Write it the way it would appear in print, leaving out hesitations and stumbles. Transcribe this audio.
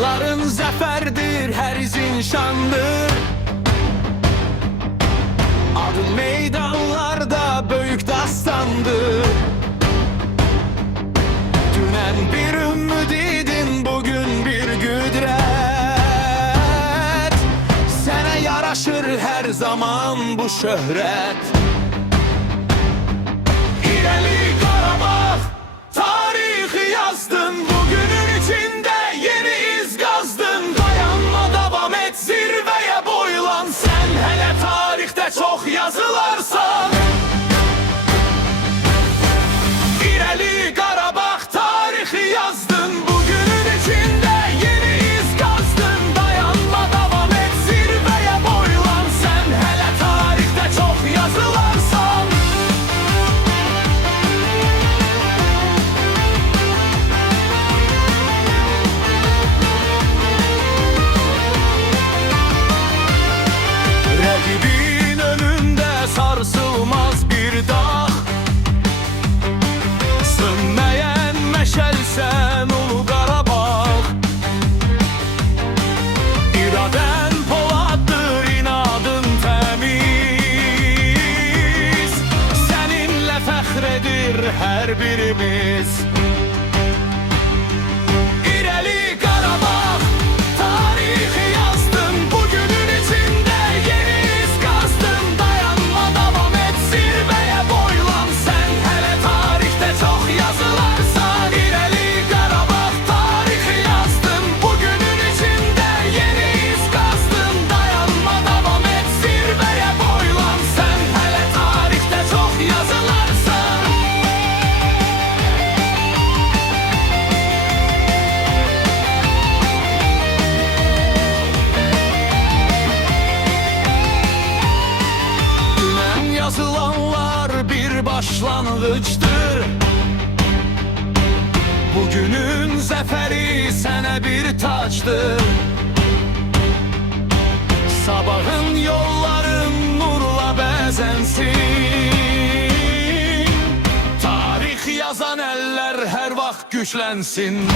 Zaferların zaferdir, her izin şandır. Adın meydanlarda büyük dastandır. Dünen bir ümidiydin, bugün bir güdret. Sana yaraşır her zaman bu şöhret. İrəli Qarabağ, tarihi yazdın. Bugünün içinde yeni iz qazdın. Dayanma, davam et, zirveye boylan. Sen hele tarihte çok yazılarsan. İrəli Qarabağ, tarihi yazdın. Bugünün içinde yeni iz qazdın. Dayanma, davam et, zirveye boylan. Sen hele tarihte çok yazılarsan. Rəqibin önündə sarsılmaz bir dağ. Sönməyən məşəlsən Ulu Qarabağ. İradən poladdır, inadın təmiz. Səninlə fəxr edir hər birimiz. İrəli Qarabağ, tarihi yazdın. Bugünün içinde yeni iz qazdın. Dayanma, davam et, zirveye boylan. Sen hele tarihte çok yazılarsan. İrəli Qarabağ, tarihi yazdın. Bugünün içinde yeni iz qazdın. Dayanma, davam et, zirveye boylan. Sen hele tarihte çok yazılarsan. Dünen yazılanlar bir başlangıçtır. Bugünün zaferi sana bir taçtır. Sabahın yolların nurla bezensin. Tarih yazan eller her vaxt güçlensin.